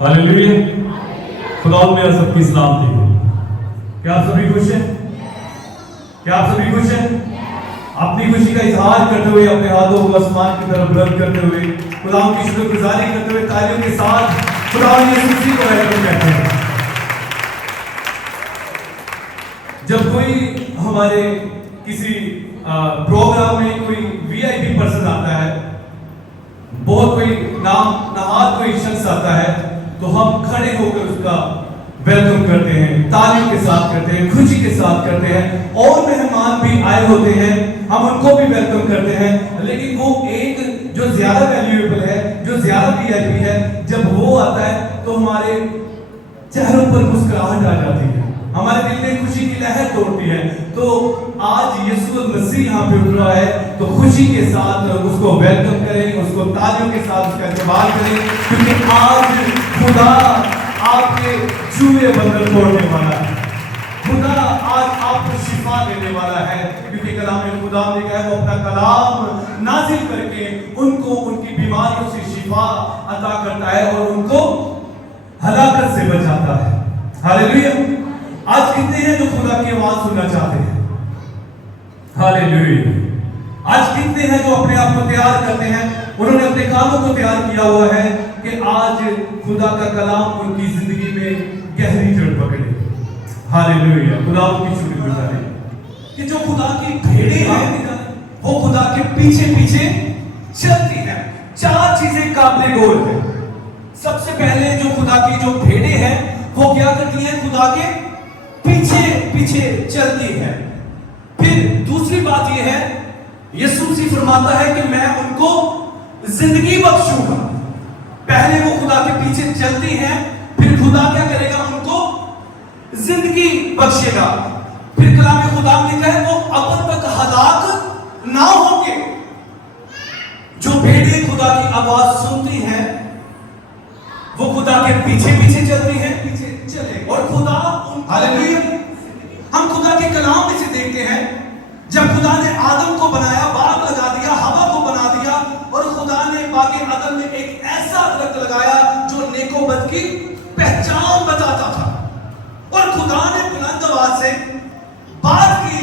Hallelujah. खुदा में आप सबकी सलामती हो। क्या आप सभी खुश हैं? क्या आप सभी खुश हैं? अपनी खुशी का इजहार करते हुए अपने हाथों को आसमान की तरफ बुलंद करते हुए खुदा की शुक्रगुजारी करते हुए तालियों के साथ खुदा यीशु मसीह को वेलकम कहते हैं। जब कोई हमारे किसी प्रोग्राम में कोई वीआईपी पर्सन आता है, बहुत कोई नहाद कोई शख्स आता है, तो हम खड़े होकर उसका वेलकम करते हैं, तालियों के साथ करते हैं, खुशी के साथ करते हैं। और मेहमान भी आए होते हैं, हम उनको भी वेलकम करते हैं। लेकिन वो एक जो ज्यादा वैल्यूएबल है, जो ज्यादा वीआईपी है, जब वो आता है तो हमारे चेहरों पर मुस्कुराहट आ जाती है, हमारे दिल में खुशी की लहर दौड़ती है। तो आज यीशु मसीह यहाँ पे उतरा है, तो खुशी के साथ उसको वेलकम करें, उसको तालियों के साथ उसका इस्तेमाल करें, क्योंकि आज खुदा आपके जुए बंधन तोड़ने वाला है। खुदा आज आपको शिफा देने वाला है, क्योंकि कलाम खुदा ने कहा है वो अपना कलाम नाजिल करके उनको उनकी बीमारियों से शिफा अता करता है और उनको हलाकत से बचाता है। हालेलुया। आज कितने हैं जो खुदा की आवाज सुनना चाहते हैं? हालेलुया। आज कितने हैं जो अपने आप को तैयार करते हैं, उन्होंने अपने कानों को तैयार किया हुआ है कि आज खुदा का कलाम उनकी जिंदगी में गहरी जड़ पकड़े। हालेलुया। खुदा की शुक्रगुजारी कि जो खुदा की भेड़ें हैं वो खुदा के पीछे पीछे चलती हैं। चार चीजें काबिल गौर है। सबसे पहले जो खुदा की जो भेड़ें हैं वो क्या करती हैं? खुदा के पीछे पीछे चलती हैं। फिर दूसरी बात यह है, यीशु मसीह फरमाता है कि मैं उनको जिंदगी बख्शूंगा। पहले वो खुदा के पीछे चलती हैं, फिर खुदा क्या करेगा? उनको जिंदगी बख्शेगा। फिर कलाम खुदा ने कहा वो अब तक हलाक ना होंगे। जो भेड़ें खुदा की आवाज सुनती हैं वो खुदा के पीछे पीछे चलती हैं, पीछे चले और खुदा। हालेलुया। हम खुदा के कलाम में से देखते हैं, जब खुदा ने आदम को बनाया, बाग लगा दिया, हवा को बना दिया, और खुदा ने बागे अदन में एक ऐसा दरख्त लगाया जो नेको बद की पहचान बताता था। और खुदा ने बुलंद आवाज से बात की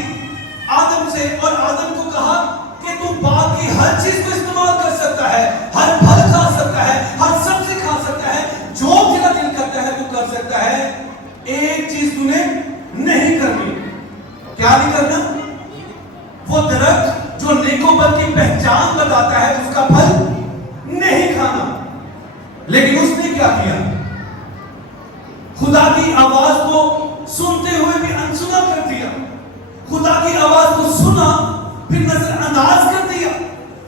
आदम से और आदम को कहा कि तू बाग की हर चीज को इस्तेमाल कर सकता है, हर फल खा सकता है, हर सब्जी खा सकता है, जो तेरा दिल करता है तू कर सकता है। एक चीज तूने नहीं करनी। क्या नहीं करना? वो दरख्त जो नेकोबद की पहचान बताता है उसका फल नहीं खाना। लेकिन उसने क्या किया? खुदा की आवाज को सुनते हुए भी अनसुना कर दिया। खुदा की आवाज को सुना फिर नजरअंदाज कर दिया।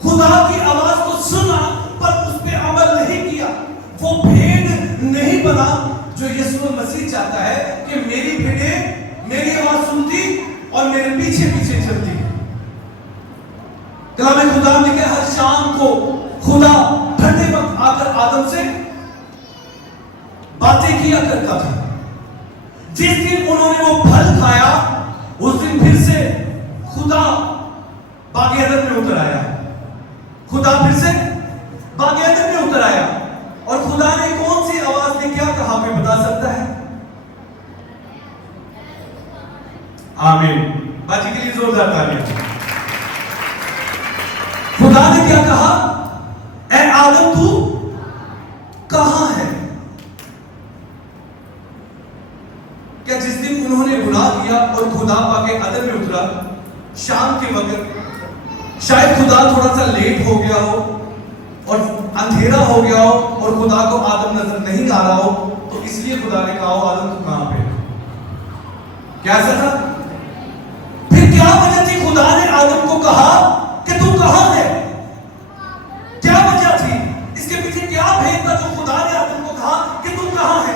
खुदा की आवाज को सुना पर उस पर अमल नहीं किया। वो भेड़ नहीं बना जो यीशु मसीह चाहता है कि मेरी भेड़ें मेरी आवाज सुनती और मेरे पीछे पीछे चलती। कलाम खुदा ने कहा हर शाम को खुदा ठंडे वक्त आकर आदम से बातें किया करता था। जिस दिन उन्होंने वो फल खाया उस दिन फिर से खुदा बागे अदन में उतर आया। खुदा फिर से बागे अदन में उतर आया और खुदा ने कौन सी आवाज ने क्या कहा? कोई बता सकता है? आमीन। बाजी के लिए जोरदार तालियां। खुदा ने क्या कहा? ऐ आदम तू कहां है? क्या जिस दिन उन्होंने गुनाह किया और खुदा बागे अदन में उतरा शाम के वक्त, शायद खुदा थोड़ा सा लेट हो गया हो और अंधेरा हो गया हो और खुदा को आदम नजर नहीं आ रहा हो, तो इसलिए खुदा ने कहा आदम तू कहां पे? क्या ऐसा था? फिर क्या वजह थी खुदा ने आदम को कहा कि तू कहां है? क्या वजह थी? इसके पीछे क्या भेद था जो खुदा ने आदम को कहा कि तू कहां है?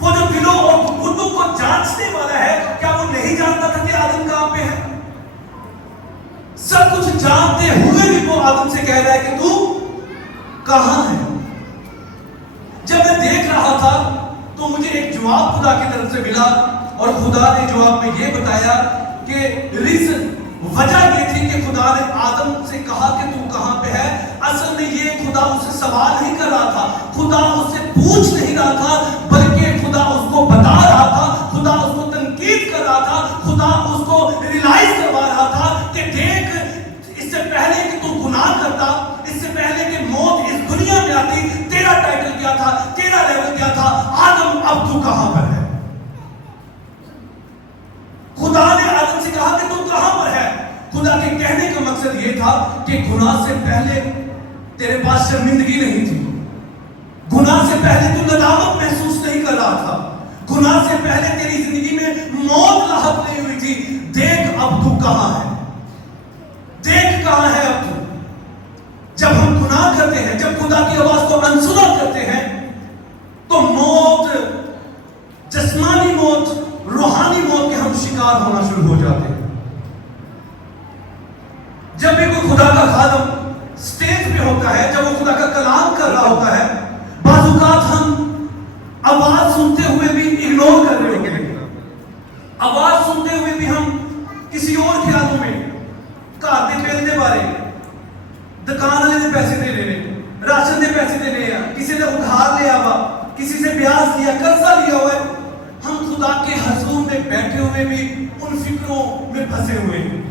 वो जो दिलों और गुर्दों को जांचने वाला है, क्या वो नहीं जानता था कि आदम कहां पे है? सब कुछ जानते हुए भी वो आदम से कह रहा है कि तू कहां है? जब मैं देख रहा था तो मुझे एक जवाब खुदा की तरफ से मिला और खुदा ने जवाब में ये बताया कि रीजन, वजह ये थी कि खुदा ने आदम से कहा कि तू कहां पे है। असल में ये खुदा خدا اسے سوال نہیں کر رہا تھا, خدا اس سے پوچھ نہیں رہا تھا, بلکہ خدا اس کو بتا رہا تھا, خدا اس کو تنقید کر رہا تھا, خدا اس کو ریلائز کروا رہا تھا کہ دیکھ, اس سے پہلے کہ تو گناہ کرتا, اس سے پہلے کہ موت اس دنیا میں آتی, تیرا ٹائٹل کیا تھا, تیرا لیول کیا تھا, آدم اب تو کہاں پر ہے. خدا نے آدم سے کہا کہ تو کہاں پر ہے. خدا کے کہنے کا مقصد یہ تھا کہ گناہ سے پہلے تیرے پاس شرمندگی نہیں تھی, گناہ سے پہلے تو ندامت محسوس نہیں کر رہا تھا, گناہ سے پہلے تیری زندگی میں موت لاحق نہیں ہوئی تھی. دیکھ اب تو کہاں ہے, دیکھ کہاں ہے اب تو. جب ہم گناہ کرتے ہیں, جب خدا کی آواز کو انسنا کرتے ہیں, تو موت, جسمانی موت, روحانی موت کے ہم شکار ہونا شروع ہو جاتے ہیں. جب بھی کوئی خدا کا خادم سٹیج پہ ہوتا ہے, جب وہ خدا کا کلام کر رہا ہوتا ہے, بعض اوقات ہم آواز سنتے ہوئے بھی اگنور کر رہے ہوتے ہیں, آواز سنتے ہوئے بھی ہم کسی اور خیالوں میں, گھر دے بل دے بارے, دکان والے دے پیسے دے لینے, راشن دے پیسے دے لے, کسی نے ادھار لیا ہوا, کسی سے بیاج لیا, قرضہ لیا ہوا ہے, ہم خدا کے حضور میں بیٹھے ہوئے بھی ان فکروں میں پھنسے ہوئے ہیں.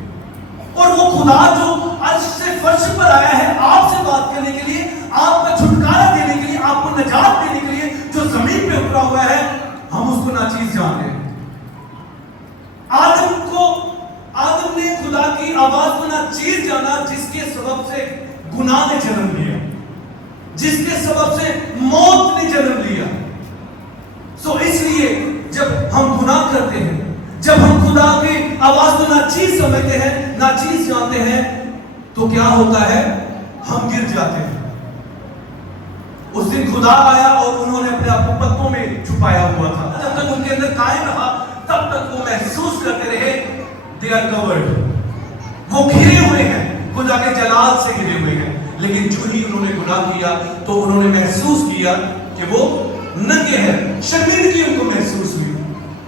اور وہ خدا جو عرش سے فرش پر آیا ہے آپ سے بات کرنے کے لیے, آپ کا چھٹکارا دینے کے لیے, آپ کو نجات دینے کے لیے, جو زمین پہ اترا ہوا ہے, ہم اس کو ناچیز جانتے ہیں. آدم نے خدا کی آواز کو ناچیز جانا, جس کے سبب سے گناہ نے جنم لیا, جس کے سبب سے موت نے جنم لیا. سو اس لیے جب ہم گناہ کرتے ہیں, جب ہم خدا کی آواز کو ناچیز سمجھتے ہیں, ناچیز جانتے ہیں, تو کیا ہوتا ہے, ہم گر جاتے ہیں. اس دن خدا آیا اور انہوں نے اپنے آپ کو پتوں میں چھپایا ہوا تھا. جب تک ان کے اندر قائم رہا, تب تک وہ محسوس کرتے رہے they are covered, وہ گھرے ہوئے ہیں, خدا کے جلال سے گھرے ہوئے ہیں. لیکن جو ہی انہوں نے گناہ کیا تو انہوں نے محسوس کیا کہ وہ ننگے ہیں, شرمندگی ان کو محسوس ہوئی.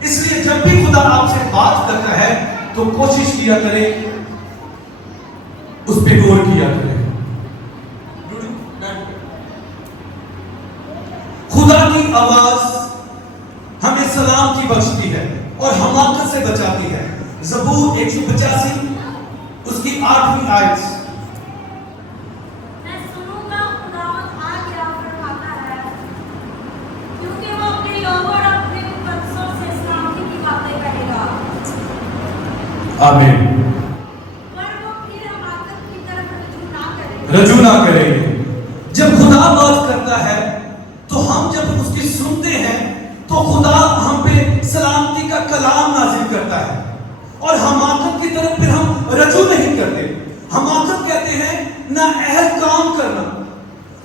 اس لیے جب بھی خدا آپ سے بات کرتا ہے تو کوشش کیا کرے, اس پہ غور کیا کرے. خدا کی آواز ہمیں سلامتی بخشتی ہے اور حماقت سے بچاتی ہے. زبور 185 اس کی 8ویں آیت. میں سنوں گا خداوند آ گیا فرماتا ہے, کیونکہ وہ اپنے لوگوں اور اپنے مقدسوں سے سلامتی کی باتیں کہے گا. آمین. پر وہ پھر حماقت کی طرف رجوع نہ کریں گے. جب خدا بات کرتا ہے تو ہم جب اس کی سنتے ہیں تو خدا ہم پہ سلامتی کا کلام نازل کرتا ہے, اور حماقت کی طرف پھر ہم رجوع نہیں کرتے. حماقت کہتے ہیں نہ اہل کام کرنا,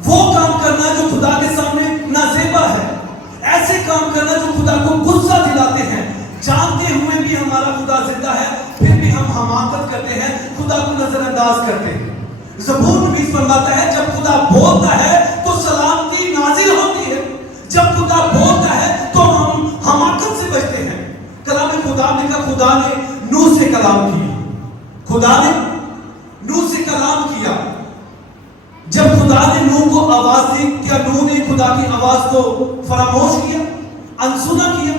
وہ کام کرنا جو خدا کے سامنے نازیبا ہے, ایسے کام کرنا جو خدا کو غصہ دلاتے ہیں, جانتے ہوئے بھی ہمارا خدا زندہ ہے پھر بھی ہم حماقت کرتے ہیں, خدا کو نظر انداز کرتے ہیں. زبور نویس فرماتا ہے جب خدا بولتا ہے تو سلامتی نازل ہوتی ہے, جب خدا بولتا ہے تو ہم حماقت سے بچتے ہیں. کلام خدا نے کہا, خدا نے نوح سے کلام کیا, خدا نے نوح سے کلام کیا. جب خدا نے نوح کو آواز دی, کیا نوح نے خدا کی آواز کو فراموش کیا, انسنا کیا؟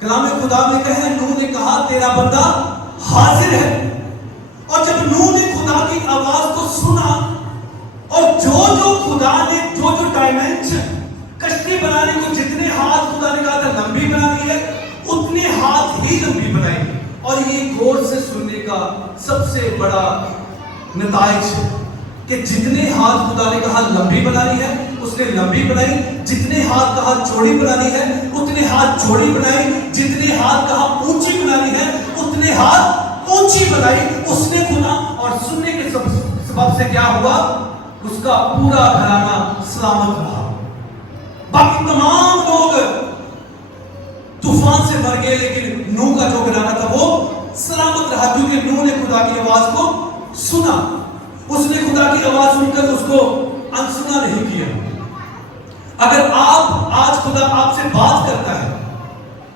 کلام خدا میں کہا نوح نے کہا تیرا بندہ حاضر ہے. اور جب نوح نے خدا کی آواز کو سنا, اور جو خدا نے جو ڈائمنشن کشتی بنانے کو جتنے ہاتھ خدا نے کہا تھا لمبی بنانی ہے, اتنے ہاتھ ہی لمبی بنائی. اور یہ غور سے سننے کا سب سے بڑا نتائج ہے کہ جتنے ہاتھ خدا نے کہا لمبی بنانی ہے اس نے لمبی بنائی, جتنے ہاتھ کہا چوڑی بنانی ہے اتنے ہاتھ چوڑی بنائی, جتنے ہاتھ کہا اونچی بنانی ہے اتنے ہاتھ اونچی بنائی. اس نے سنا اور سننے کے سبب سے کیا ہوا, اس کا پورا گھرانہ سلامت رہا. باقی تمام لوگ طوفان سے مر گئے, لیکن نوح کا جو گھرانہ تھا وہ سلامت رہا, کیونکہ نوح نے خدا کی آواز کو سنا. اس نے خدا کی آواز سن کر اس کو انسنا نہیں کیا. اگر آج خدا آپ سے بات کرتا ہے,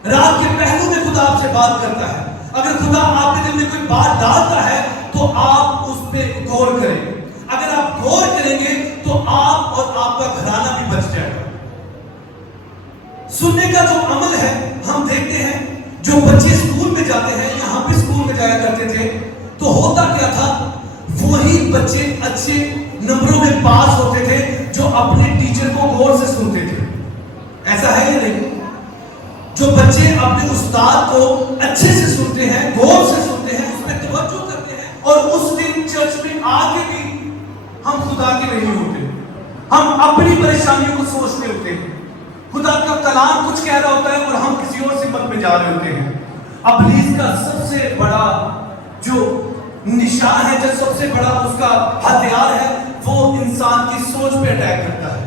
رات کے پہلو میں خدا آپ سے بات کرتا ہے, اگر خدا آپ کے دل میں کوئی بات ڈالتا ہے تو آپ اس پہ غور کریں. اگر آپ غور کریں گے تو آپ सुनने का जो अमल है, हम देखते हैं जो बच्चे स्कूल में जाते हैं, यहाँ पे स्कूल में जाया करते थे, तो होता क्या था, वही बच्चे अच्छे नंबरों में पास होते थे जो अपने टीचर को गौर से सुनते थे। ऐसा है या नहीं? जो बच्चे अपने उस्ताद को अच्छे से सुनते हैं, गौर से सुनते हैं, उस पर तवज्जो करते हैं, और उस दिन चर्च में आके भी हम खुदा के नहीं होते, हम अपनी परेशानियों को सोचते होते हैं। खुदा का कलाम कुछ कह रहा होता है और हम किसी और सिमत में जा रहे होते हैं। इब्लीस का सबसे बड़ा जो निशान है, जो सबसे बड़ा उसका हथियार है, वो इंसान की सोच पे अटैक करता है।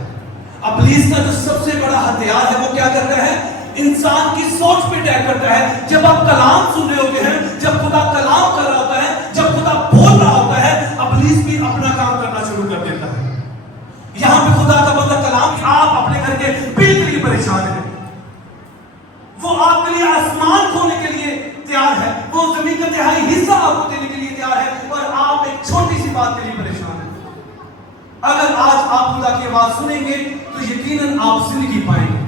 इब्लीस का जो सबसे बड़ा हथियार है, वो क्या करता है? इंसान की सोच पे अटैक करता है। जब आप कलाम सुन रहे होते हैं, जब खुदा कलाम कर रहा होता है, जब खुदा बोल रहा होता है, इब्लीस भी अपना काम करना शुरू कर देता है। यहाँ पे खुदा का बंदा कलाम, आप अपने घर के बिल के लिए परेशान हैं, वो आपके लिए आसमान खोने के लिए तैयार है, वो जमीन का तिहाई हिस्सा आपको देने के लिए तैयार है, और आप एक छोटी सी बात के लिए परेशान हैं। अगर आज आप खुदा की आवाज सुनेंगे तो यकीनन आप जिंदगी पाएंगे।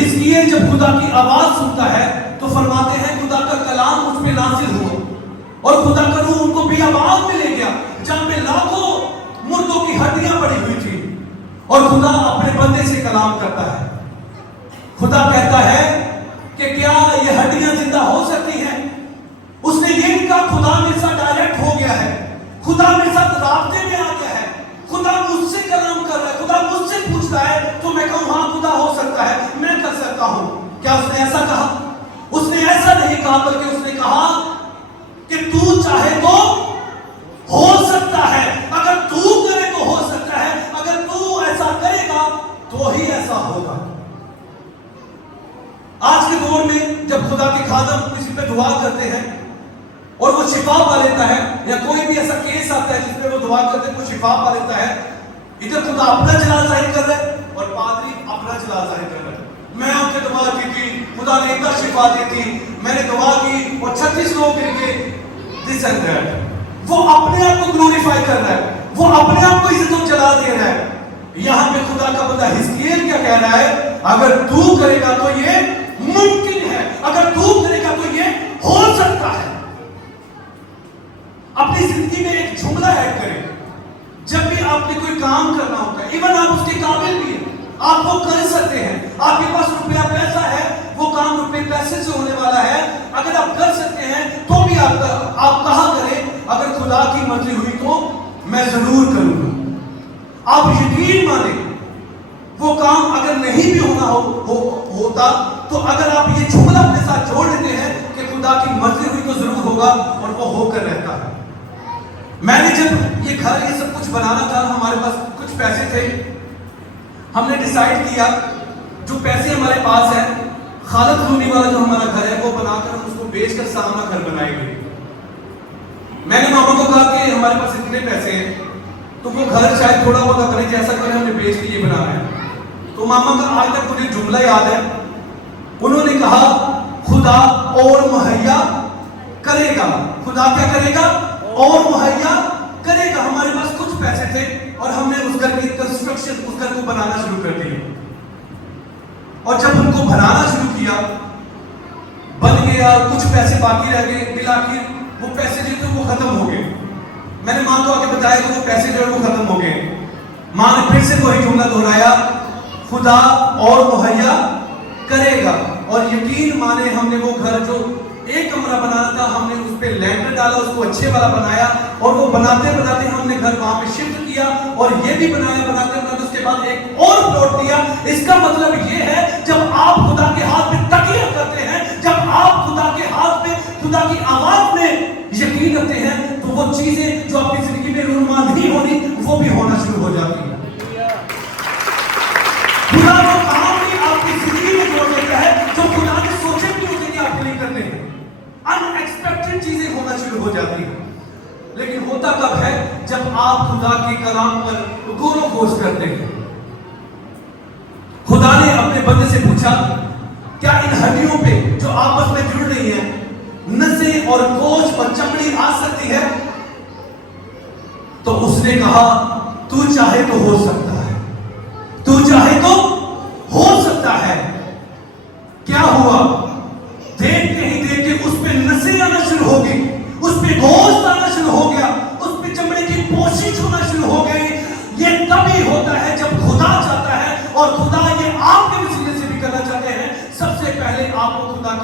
इसलिए जब खुदा की आवाज सुनता है तो फरमाते हैं खुदा का कलाम मुझ पे नाजिल हुआ, और खुदा का रूह उनको बेआवाज में ले गया जहां पे लाखों मुर्दों की हड्डियां पड़ी हुई थी, और खुदा अपने बंदे से कलाम करता है। खुदा कहता है कि क्या ये हड्डियां जिंदा हो सकती हैं? उसने ये नहीं कहा खुदा मेरे साथ डायरेक्ट हो गया है, खुदा मेरे साथ राब्ते में आ गया है, खुदा मुझसे कलाम कर रहा है, खुदा मुझसे पूछता है, तो मैं कहूं हाँ खुदा हो सकता है, मैं कर सकता हूं। क्या उसने ऐसा कहा? उसने ऐसा नहीं कहा, बल्कि उसने कहा कि तू चाहे तो हो सकता है, अगर तू करे तो हो सकता है, अगर तू ऐसा करेगा तो ही ऐसा होगा। आज के दौर में जब खुदा के खादम किसी पे दुआ करते हैं और वो शिफा पा लेता है, या कोई भी ऐसा केस आता है जिसमें वो दुआ करते हैं, वो शिफा पा लेता है, इधर खुदा अपना जलाल जाहिर कर रहा है और पादरी अपना जलाल जाहिर कर रहा है। मैं उनके दुआ की थी, खुदा ने इतना शिफा दी थी, मैंने दुआ की और 36 लोग गिर गए, दिस एंड दैट। वो अपने आप को ग्लोरीफाई कर रहा है, वो अपने आप को इज्जत और जलाल दे रहा है। यहाँ पे खुदा का बंदा हिजकिय्याह क्या कह रहा है? अगर तू करेगा तो ये मुमकिन है, अगर तू करेगा तो ये हो सकता है। अपनी जिंदगी में एक जुमला ऐड करें, जब भी आपने कोई काम करना होता है, इवन आप उसके काबिल भी हैं, आप वो कर सकते हैं, आपके पास रुपया पैसा है, वो काम रुपये पैसे से होने वाला है, अगर आप कर सकते हैं तो भी आप कहा करें अगर खुदा की मर्जी हुई तो मैं जरूर करूंगा। आप यकीन माने वो काम अगर नहीं भी होता तो अगर आप ये जुमला अपने साथ जोड़ लेते हैं कि खुदा की मर्जी हुई तो जरूर होगा, और वो होकर रहता है। मैंने जब ये घर ये सब कुछ बनाना था, हमारे पास कुछ पैसे थे, हमने डिसाइड किया जो पैसे हमारे पास है, खालद रूनी वाला जो हमारा घर है वो बनाकर हम उसको बेचकर सामना घर बनाएंगे। मैंने मामा को कहा कि हमारे पास इतने पैसे हैं तो वो घर शायद थोड़ा बहुत अपने जैसा करें, हमने बेच के ये बनाना है। तो मामा का आज तक मुझे जुमला याद है, उन्होंने कहा खुदा और मुहैया करेगा। खुदा क्या करेगा? और मुहैया करेगा। हमारे पास कुछ पैसे थे और हमने उस घर की कंस्ट्रक्शन, उस घर को बनाना शुरू कर दिया, और जब उनको बनाना शुरू किया, बन गया, कुछ पैसे बाकी रह गए, मिला के वो पैसे जो थे वो खत्म हो गए। मैंने मां को आके बताया कि वो पैसे जो है वो खत्म हो गए। मां ने फिर से वही जुमला दोहराया, खुदा और मुहैया करेगा। और यकीन माने हमने वो घर जो एक कमरा बनाना था, हमने उस पे लैंटर डाला, उसको अच्छे वाला बनाया, और वो बनाते बनाते हमने घर वहां पे शिफ्ट किया, और ये भी बनाया, बनाते बनाते उसके बाद एक और प्लॉट लिया। इसका मतलब ये है जब आप खुदा के हाथ में तकिया करते हैं, जब आप खुदा के हाथ में खुदा की आवाज में यकीन रखते हैं, तो वो चीजें जो आपकी जिंदगी में रूनुमा नहीं होनी वो भी होना शुरू हो जाती है। खुदा वो काम भी आपकी जिंदगी में जोड़ देता है जो खुदा ने सोचे भी होते कि आपके लिए करने हैं। अनएक्सपेक्टेड चीजें होना शुरू हो जाती है। लेकिन होता कब है? जब आप खुदा के कलाम पर गौर व खोज करते हैं। खुदा ने अपने बंदे से पूछा, क्या इन हड्डियों पे जो आपस में जुड़ रही हैं नसें और गोश्त और चमड़ी आ सकती है? तो उसने कहा, तू चाहे तो हो सकता है, तू चाहे तो हो सकता है।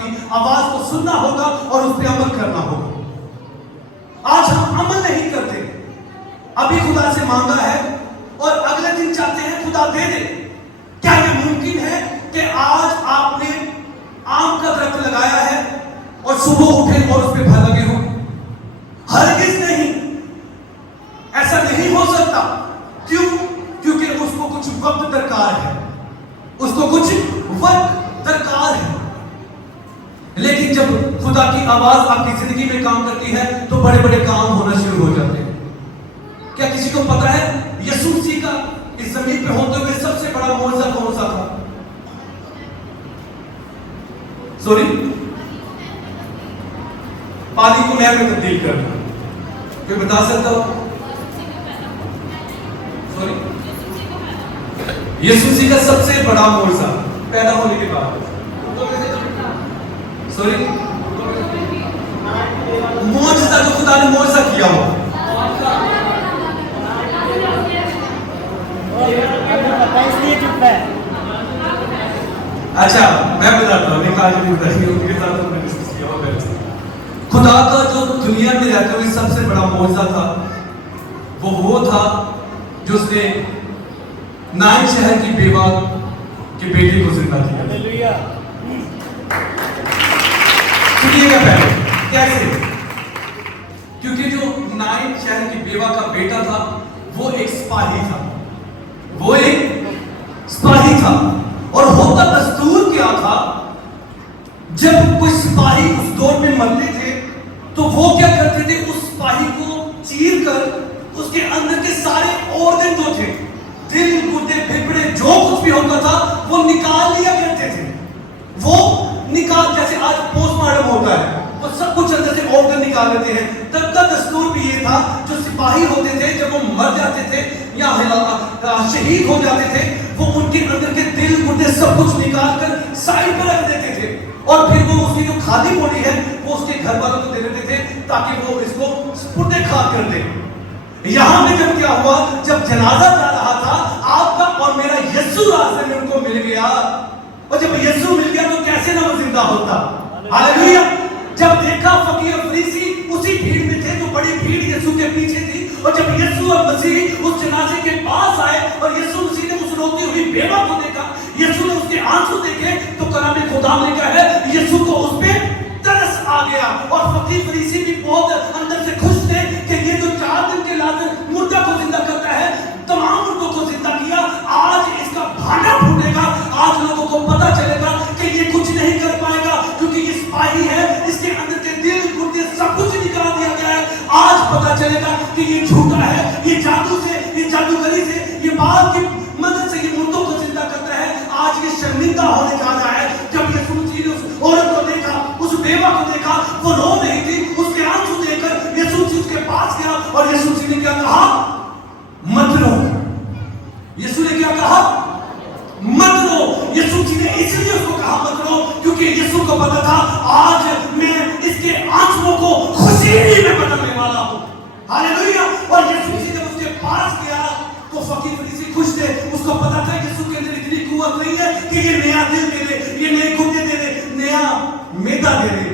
की आवाज को सुनना होगा और उस पर अमल करना होगा। आज हम अमल नहीं करते, अभी खुदा से मांगा है और अगले दिन चाहते हैं खुदा दे दे। क्या ये मुमकिन है कि आज आपने आम का दरख्त लगाया है और सुबह उठे और उस पर फल लगे हो? हरगिज नहीं, ऐसा नहीं हो सकता। क्यों? क्योंकि उसको कुछ वक्त दरकार है, उसको कुछ वक्त दरकार है। लेकिन जब खुदा की आवाज आपकी जिंदगी में काम करती है तो बड़े बड़े काम होना शुरू हो जाते हैं। क्या किसी को पता है यीशु मसीह का इस जमीन पे होते हुए सबसे बड़ा मौजज़ा कौन सा था? सॉरी, पानी को नहर में तब्दील करना। कोई बता सकता हो? सॉरी, यीशु मसीह का सबसे बड़ा मौजज़ा पैदा होने के बाद। सॉरी, मौजज़ा जो खुदा ने मौजज़ा किया हो। इसलिए चुप है। अच्छा, मैं बताता हूँ, निकाल नहीं बताइए, उनके साथ हमने डिस्कस किया होगा। खुदा का जो दुनिया में रहते हुए सबसे बड़ा मौजज़ा था वो था जो उसने नाइन शहर की बेवा के बेटे को जिंदा किया। हालेलुया। सुनिएगा पहले कैसे? क्योंकि जो नाइन शहर की बेवा का बेटा था वो एक सिपाही था, वो एक सिपाही था। और होता दस्तूर क्या था, जब कोई सिपाही उस दौर में मरते थे तो वो क्या करते थे, उस सिपाही को चीर कर उसके अंदर के सारे ऑर्गन जो थे, दिल, गुर्दे, फेफड़े, जो कुछ भी होता था वो निकाल लिया करते थे। वो निकाल, जैसे आज पोस्टमार्टम होता है, वो सब कुछ अंदर से ऑर्गन निकाल लेते हैं। तब का दस्तूर भी ये था, जो सिपाही होते थे जब वो मर जाते थे या शहीद हो जाते थे, वो उनके अंदर के दिल, गुर्दे सब कुछ निकाल कर साइड पर रख देते थे और फिर वो उसकी जो खाली बॉडी है वो उसके घर वालों को दे देते थे ताकि वो इसको सुपुर्दे खा कर दे। यहां में जब क्या हुआ, जब जनाजा जा रहा था, आपका और मेरा यीशु रास्ते में उनको मिल गया, और जब यीशु मिल गया तो कैसे ना वो जिंदा होता। हालेलुया। जब देखा फकीर फरीसी उसी भीड़ में थे, जो बड़ी भीड़ यीशु के पीछे थी, और जब यीशु और मसीह उस जनाजे के पास आए और यीशु मसीह ने उस रोती हुई बेवा को देखा, यीशु ने उसके आंसू देखे, तो कलाम खुदा ने कहा है यीशु को उस पे तरस आ गया। और फकीर फरीसी भी बहुत अंदर से खुश थे कि ये जो 4 दिन के लाजर मुर्दा को जिंदा करता है, तमाम मुर्दों को जिंदा किया, आज इसका भांडा फूटेगा। आज लोगों को पता चलेगा कि ये कुछ नहीं कर पाएगा, क्योंकि ये सिपाही है, इसके अंदर के दिल, गुर्दे सब कुछ निकाल दिया गया है। आज पता चलेगा कि ये झूठा है, ये जादू से, ये जादूगरी से, ये बात की मदद से ये मुर्दों को जिंदा करता है। आज ये शर्मिंदा होने जा रहा है। जब यीशु मसीह ने उस औरत को देखा, उस बेवा को देखा, वो रो रही थी, उसके आंसू देखकर यीशु मसीह उसके पास गया और यीशु मसीह ने क्या कहा? मत रो। यीशु ने क्या कहा? मत रो। यीशु मसीह ने इसलिए उसको कहा मत रो क्योंकि यीशु को पता था आज मैं इसके आंसुओं को खुशी में बदलने वाला हूं। हालेलुया। और यीशु मसीह जब उसके पास गया तो फकीर फरीसी खुश थे, उसको पता था यीशु के अंदर इतनी कुव्वत नहीं है कि ये नया दिल दे दे, ये नए गुर्दे दे दे, नया मैदा दे दे।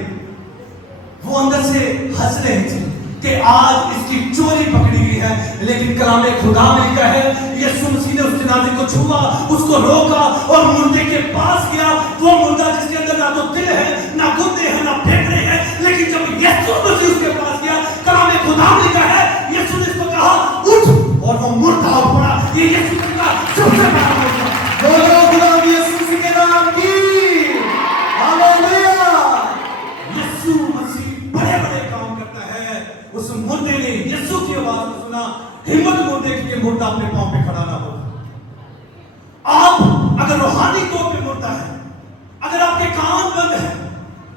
वो अंदर से हंस रहे थे कि आज इसकी चोरी पकड़ी गई है। लेकिन कलाम खुदा में क्या है, यीशु मसीह ने उस जनाजे को छुआ, उसको रोका और मुर्दे के पास गया। वो मुर्दा जिसके अंदर ना तो दिल है, ना गुर्दे हैं, ना फेफड़े हैं, लेकिन जब यीशु मसीह उसके पास गया, कलाम खुदा में क्या है, यीशु ने उसको कहा उठ, और वो मुर्दा उठ पड़ा। ये यीशु का सबसे बड़ा मौजूद। बोलो गुलाम यीशु मसीह के नाम की हालेलुया। यीशु मसीह बड़े बड़े काम करता है। उस मुर्दे ने यीशु की आवाज को सुना, हिम्मत मुर्दे की कि मुर्दा अपने पांव पे खड़ा ना हो। आप अगर रूहानी तौर पे मुर्दा है, अगर आपके कान बंद है,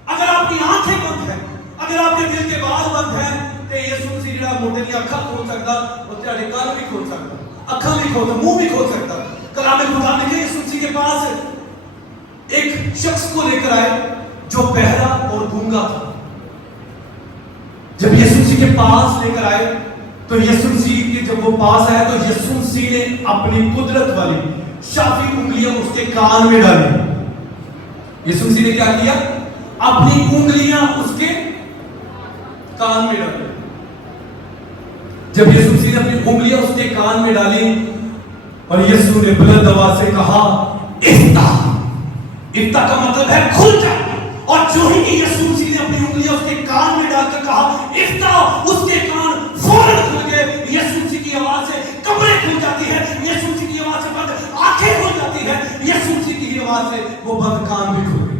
अगर आपकी आंखें बंद है, अगर आपके दिल के बाल बंद है, तो यीशु मसीह जेड़ा मुर्दे दी अखां खोल सकदा, और तेरे कान भी खोल सकदा, अखां भी खोल, मुंह भी खोल सकदा। कलाम खुदा ने यीशु मसीह के पास एक शख्स को लेकर आए जो बहरा और गूंगा था। जब यीशु मसीह के पास लेकर आए तो यीशु मसीह के जब वो पास आया तो यीशु मसीह ने अपनी कुदरत वाली शाफी उंगलियां उसके कान में डाली। यीशु मसीह ने क्या किया? अपनी उंगलियां उसके कान में डाली। जब यीशु मसीह ने अपनी उंगलियां उसके कान में डाली और यीशु ने बुलंद आवाज से कहा इफ्ता। इफ्ता का मतलब है खुल जा। और जो ही यीशु मसीह ने अपनी उंगलियां उसके कान में डालकर कहा इफ्ता, उसके कान फौरन खुल गए। यीशु मसीह की आवाज से कमरे खुल जाती है, यीशु मसीह की आवाज से बंद आंखें खुल जाती है, यीशु मसीह की आवाज से वो बंद कान भी खुल गए।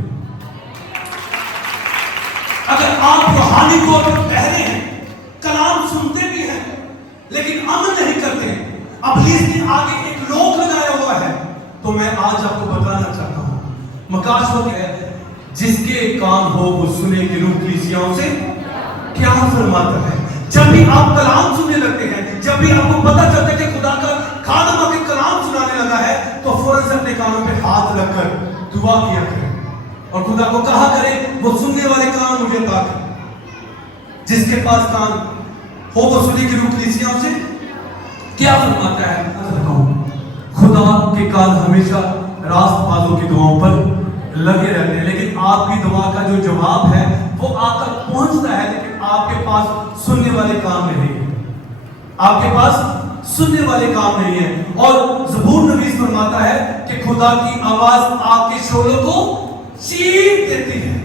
अगर आप रूहानी तौर पर बहरे हैं, कलाम सुनते भी हैं लेकिन अमल नहीं करते हैं, इब्लीस ने आगे एक रोक लगाया हुआ है, तो मैं आज आपको बताना चाहता हूं मकाश वो है जिसके कान हो वो सुने कि रूह कलीसियाओं से क्या फरमाता है। जब भी आप कलाम सुनने लगते हैं, जब भी आपको पता चलता है कि खुदा का खादम आके कलाम सुनाने लगा है, तो फौरन से अपने कानों पे हाथ रखकर दुआ किया करें और खुदा को कहा करें वो सुनने वाले कान मुझे अता कर। जिसके पास कान हो वो सुने कि रूह कलीसियाओं से क्या फरमाता है। खुदा के कान हमेशा रास्तबाजों की दुआओं पर लगे रहते हैं, लेकिन आपकी दुआ का जो जवाब है वो आप तक पहुंचता है, लेकिन आपके पास सुनने वाले काम नहीं है। आपके पास सुनने वाले काम नहीं है। और ज़बूर नबी फरमाता है कि खुदा की आवाज आपके शोलों को चीर देती है।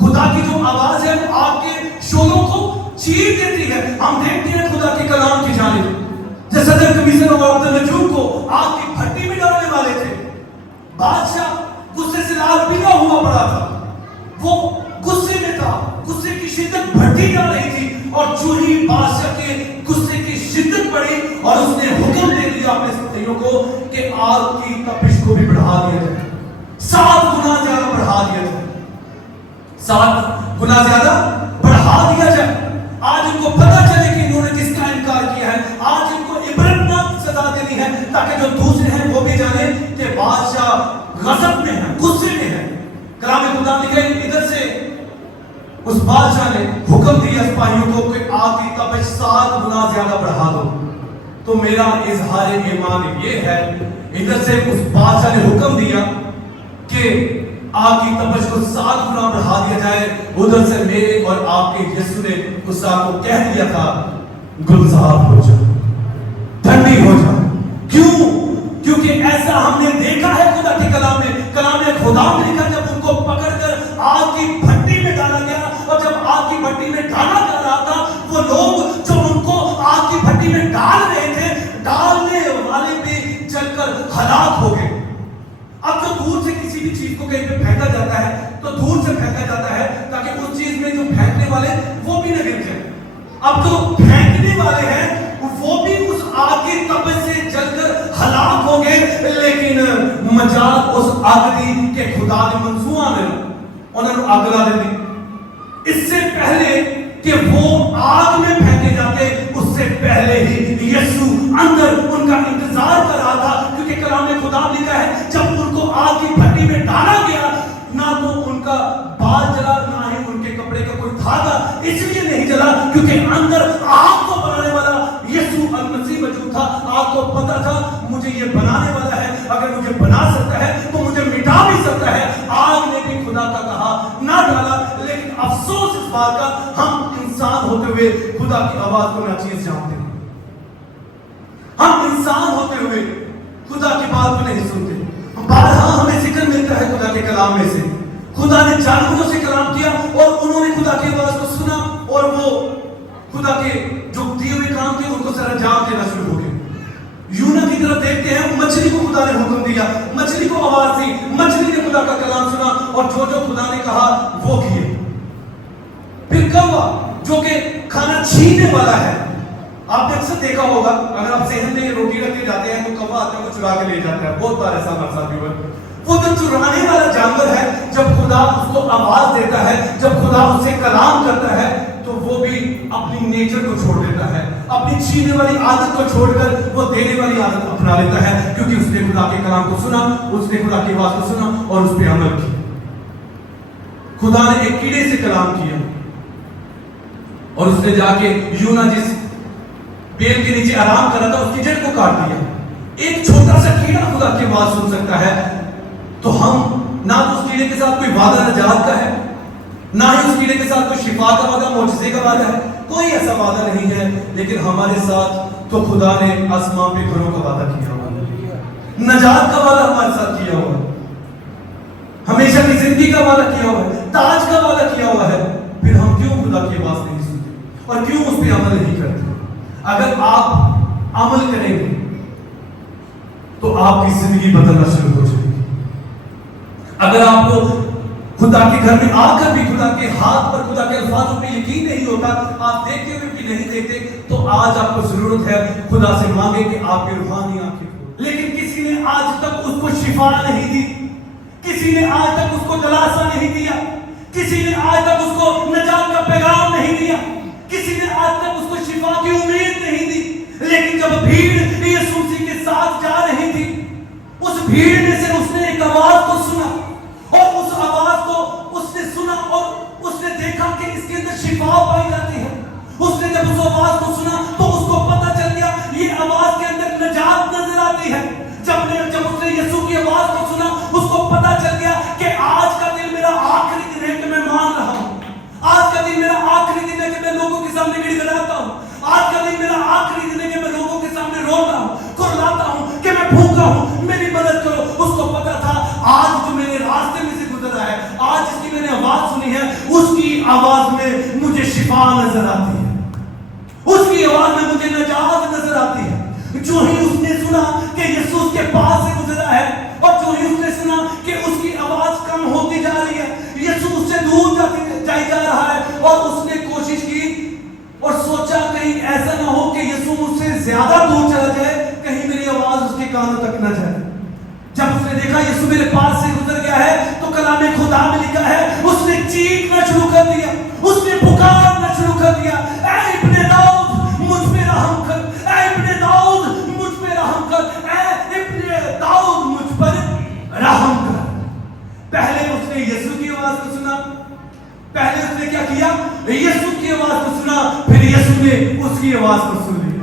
खुदा की जो आवाज है वो आपके शोलों को चीर देती है। हम देखते हैं खुदा के कलाम की जानिब, जैसे सदर कमीशन और अब्दुल नजूम को आग की भट्टी में डालने वाले थे, बादशाह गुस्से से लाल पीला हुआ पड़ा था, वो गुस्से में था, गुस्से की शिद्दत बढ़ती जा रही थी और जो ही बादशाह के गुस्से की शिद्दत बढ़ी और उसने हुक्म दे दिया अपने सिपाहियों को कि आग की तपिश को भी बढ़ा दिया जाए, 7 गुना ज्यादा बढ़ा दिया जाए, 7 गुना ज्यादा बढ़ा दिया जाए। आज इनको पता चले कि इन्होंने किसका इनकार किया है, आज इनको इबरतनाक सजा देनी है ताकि जो दूसरे हैं वो भी जाने कि बादशाह गजब में है, गुस्से में है। कलाम खुदा लिखा है इधर से उस बादशाह ने हुक्म दिया सिपाहियों को कि आग की तपिश 7 गुना ज्यादा बढ़ा दो। तो मेरा इजहार ईमान ये है, इधर से उस बादशाह ने हुक्म दिया कि आग की तपिश को 7 गुना बढ़ा दिया जाए, उधर से मेरे और आपके यीशु ने उस आग को कह दिया था गुलजार हो जा, ठंडी हो जा। क्यों? क्योंकि ऐसा हमने देखा है खुदा के कलाम में खुदा ने लिखा जब उनको पकड़कर आग की भट्टी में डाला गया, और जब आग की भट्टी में डाला जा रहा था, वो लोग जो उनको आग की भट्टी में डाल रहे थे, डालने वाले भी जलकर हलाक हो गए। अब जो दूर से किसी भी चीज को कहीं पे फेंका जाता है तो दूर से फेंका जाता है ताकि उस चीज में जो फेंकने वाले वो भी न गिर जाए। अब जो फेंकने वाले हैं वो भी उस आग की तपिश से जलकर हलाक हो गए, लेकिन मजाक उस आगदी के खुदा ने मंसूबा में उन्होंने आग ला दी। इससे पहले कि वो आग में फेंके जाते, उससे पहले ही यीशु अंदर उनका इंतजार कर रहा था, क्योंकि कलाम में खुदा लिखा है जब उनको आग की भट्टी में डाला गया, ना तो उनका बाल जला, ना ही उनके कपड़े का कोई धागा इसलिए नहीं जला क्योंकि अंदर आग को बनाने वाला यीशु मसीह मौजूद था। आग को पता था मुझे ये बनाने वाला है, अगर मुझे बना सकता है तो मुझे मिटा भी सकता है। आग ने भी खुदा का कहा ना डाला, लेकिन अफसोस इस बात का हम इंसान होते हुए खुदा की आवाज को नाचीज जानते हैं। हम इंसान होते हुए खुदा की बात को नहीं सुनते। बारहा हमें जिक्र मिलता है खुदा के कलाम में से, खुदा ने जानवरों से कलाम किया और उन्होंने खुदा की आवाज को सुना और वो खुदा के जो दिए हुए काम थे उनको सर अंजाम देना शुरू हो गए। यूना की तरफ देखते हैं, मछली को खुदा ने हुक्म दिया, मछली को आवाज दी, मछली ने खुदा का कलाम सुना और जो जो खुदा ने कहा वो किए। फिर कौवा जो कि खाना छीनने वाला है, आपने अक्सर देखा होगा अगर आप सेहन में रोटी रख के जाते हैं तो कौवा आते हैं चुरा के ले जाता है, बहुत बार ऐसा हमारे साथ भी हुआ। वो जो चुराने वाला जानवर है, जब खुदा उसको आवाज देता है, जब खुदा उससे कलाम करता है, तो वो भी अपनी नेचर को छोड़ देता है, अपनी छीनने वाली आदत को छोड़कर वो देने वाली आदत अपना लेता है, क्योंकि उसने खुदा के कलाम को सुना, उसने खुदा की आवाज को सुना और उस पर अमल किया। खुदा ने एक कीड़े से कलाम किया और उसने जाके यूना जिस पेड़ के नीचे आराम कर रहा था उसकी जड़ को काट दिया। एक छोटा सा कीड़ा खुदा की आवाज सुन सकता है, तो हम ना तो उस कीड़े के साथ कोई वादा नजात का है, نہ ہی اس کیڑے کے ساتھ کوئی شفا کا وعدہ، معجزے کا وعدہ ہے، کوئی ایسا وعدہ نہیں ہے. لیکن ہمارے ساتھ تو خدا نے آسمان پہ گھروں کا وعدہ کیا ہوا ہے، نجات کا وعدہ ہمارے ساتھ کیا ہوا ہے، ہمیشہ کی زندگی کا وعدہ کیا ہوا ہے، تاج کا وعدہ کیا ہوا ہے. پھر ہم کیوں خدا کی آواز نہیں سنتے اور کیوں اس پہ عمل نہیں کرتے؟ اگر آپ عمل کریں گے تو آپ کی زندگی بدلنا شروع ہو جائے گی. اگر آپ کو خدا کے گھر میں آ کر بھی خدا کے ہاتھ پر، خدا کے الفاظوں پہ یقین نہیں ہوتا، آپ دیکھتے ہوئے بھی نہیں دیکھتے، تو آج آپ کو ضرورت ہے خدا سے مانگے کہ آپ کی روحانی آنکھیں کھولیں. لیکن کسی نے آج تک اس کو شفا نہیں دی، کسی نے آج تک اس کو دلاسا نہیں دیا، کسی نے آج تک اس کو نجات کا پیغام نہیں دیا، کسی نے آج تک اس کو شفا کی امید نہیں دی. لیکن جب بھیڑ یسوع مسیح کے ساتھ جا رہی تھی، اس بھیڑ میں سے اس نے ایک آواز کو سنا، اور اس آواز کو اس نے سنا اور اس نے دیکھا کہ اس کے اندر شفا پائی جاتی ہے. اس نے جب اس آواز کو سنا تو اس کو پتا چل گیا یہ آواز کے اندر نجات نظر آتی ہے. جب اس نے یسوع کی آواز کو سنا، اس کو پتا چل گیا کہ آج کا دن میرا آخری دن ہے کہ میں مان رہا ہوں، آج کا دن میرا آخری دن ہے کہ میں لوگوں کے سامنے گڑ گڑاتا ہوں، آج کا دن میرا آخری دن ہے کہ میں لوگوں کے سامنے روتا ہوں، کھرلاتا ہوں کہ میں بھوکا ہوں، میری مدد کرو. اس کو پتا تھا آج جو میرے راستے میں سے گزر رہا ہے، آج جس کی میں نے آواز سنی ہے، اس کی آواز میں مجھے شفا نظر آتی ہے، اس کی آواز میں مجھے نجات نظر آتی ہے. جو ہی اس نے سنا کہ یسوع اس کے پاس سے گزرا ہے، اور جو ہی اس نے سنا کہ اس کی آواز کم ہوتی جا رہی ہے، یسوع اس سے دور جائی جا رہا ہے، اور اس نے کوشش کی اور سوچا کہیں ایسا نہ ہو کہ یسوع مجھ سے زیادہ دور چلا جائے، کہیں میری آواز اس کے کانوں تک نہ جائے. جب اس نے دیکھا یسوع میرے پاس سے گزر گیا ہے، تو کلام خدا میں لکھا ہے اس نے چیخنا شروع کر دیا، اس نے پکارنا شروع کر دیا، اے ابن داؤد مجھ پہ رحم کر، اے ابن داؤد مجھ پہ رحم کر، اے ابن داؤد مجھ پر رحم کر. پہلے اس نے یسوع کی آواز کو سنا، پہلے اس نے کیا کیا؟ یسوع کی آواز کو سنا، پھر یسوع نے اس کی آواز کو سن لی.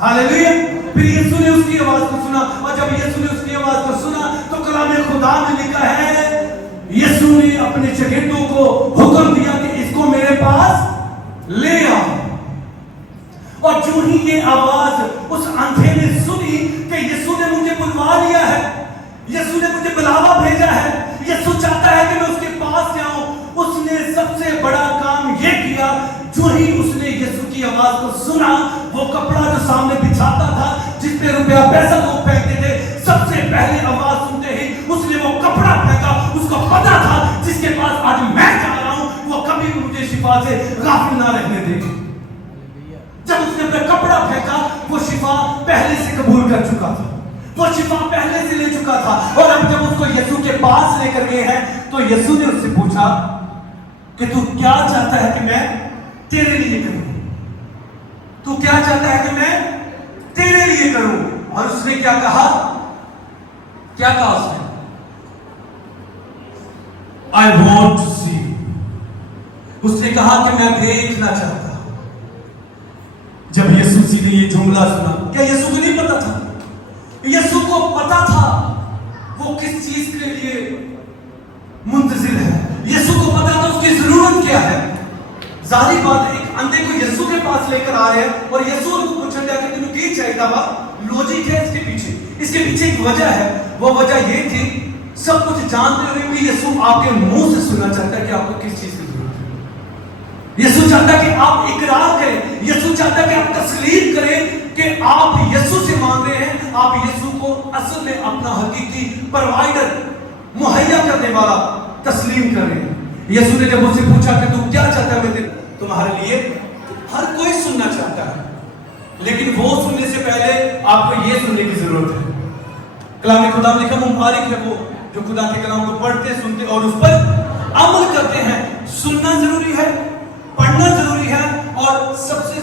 ہاللیلویا. پھر یسوع نے اس کی آواز کو سنا، اور جب یسوع نے اس کی آواز کو سنا تو کلام خدا میں لکھا ہے یسوع نے اپنے شاگردوں کو حکم دیا کہ اس کو میرے پاس لے آؤ. اور جو ہی یہ آواز اس اندھے نے سنی کہ یسوع نے مجھے بلوا لیا ہے، یسوع نے مجھے بلاوا بھیجا ہے، یسوع چاہتا ہے کہ میں اس کے پاس جاؤں، اس نے سب سے بڑا کام یہ کیا. جو ہی اس نے یسوع کی آواز کو سنا، وہ کپڑا جو سامنے بچھاتا تھا، جس پہ روپیہ پیسہ لوگ پھینکتے تھے، سب سے پہلے آواز سنتے ہی اس نے وہ کپڑا پھینکا. اس کو پتا تھا جس کے پاس آج میں جا رہا ہوں وہ کبھی بھی مجھے شفا سے غافل نہ رہنے دے گا. جب اس نے اپنا کپڑا پھینکا، وہ شفا پہلے سے قبول کر چکا تھا، وہ شفا پہلے سے لے چکا تھا. اور اب جب اس کو یسوع کے پاس لے کر گئے ہیں تو یسوع نے اس سے پوچھا کہ تو کیا چاہتا ہے کہ میں تیرے لیے کروں؟ تو کیا چاہتا ہے کہ میں تیرے لیے کروں؟ اور اس نے کیا کہا؟ کیا کہا اس نے؟ I want to see. اس نے کہا کہ میں دیکھنا چاہتا ہوں. جب یسوع نے یہ جملہ سنا، کیا یسوع کو نہیں پتا تھا؟ یسوع کو پتا تھا وہ کس چیز کے لیے منتظر ہے. یسوع کو پتا تھا اس کی ضرورت کیا ہے. ظاہری بات ہے، ایک اندھے کو یسوع کے پاس لے کر آ رہے ہیں اور یسوع کو پوچھا جائے کہ تمہیں کیا چاہیے تھا. لوجک ہے اس کے پیچھے ایک وجہ ہے. وہ وجہ یہ تھی، سب کچھ جانتے ہوئے بھی یسوع آپ کے منہ سے سننا چاہتا ہے کہ آپ کو کس چیز کی ضرورت ہے. یسوع چاہتا ہے کہ آپ اقرار کریں، یسوع چاہتا ہے کہ آپ تسلیم کریں کہ آپ یسوع سے مانگ رہے ہیں. آپ یسوع کو اصل میں اپنا حقیقی پروائیڈر، مہیا کرنے والا تسلیم کر رہے ہیں. یسوع نے جب مجھ سے پوچھا کہ تم کیا چاہتا ہے میں تمہارے لیے، ہر کوئی سننا چاہتا ہے، لیکن وہ سننے سے پہلے آپ کو یہ سننے کی ضرورت ہے. کلام خدا میں لکھا مبارک ہے وہ جو خدا کے کلام کو پڑھتے، سنتے اور اس پر عمل کرتے ہیں. سننا ضروری ہے، پڑھنا ضروری ہے، اور سب سے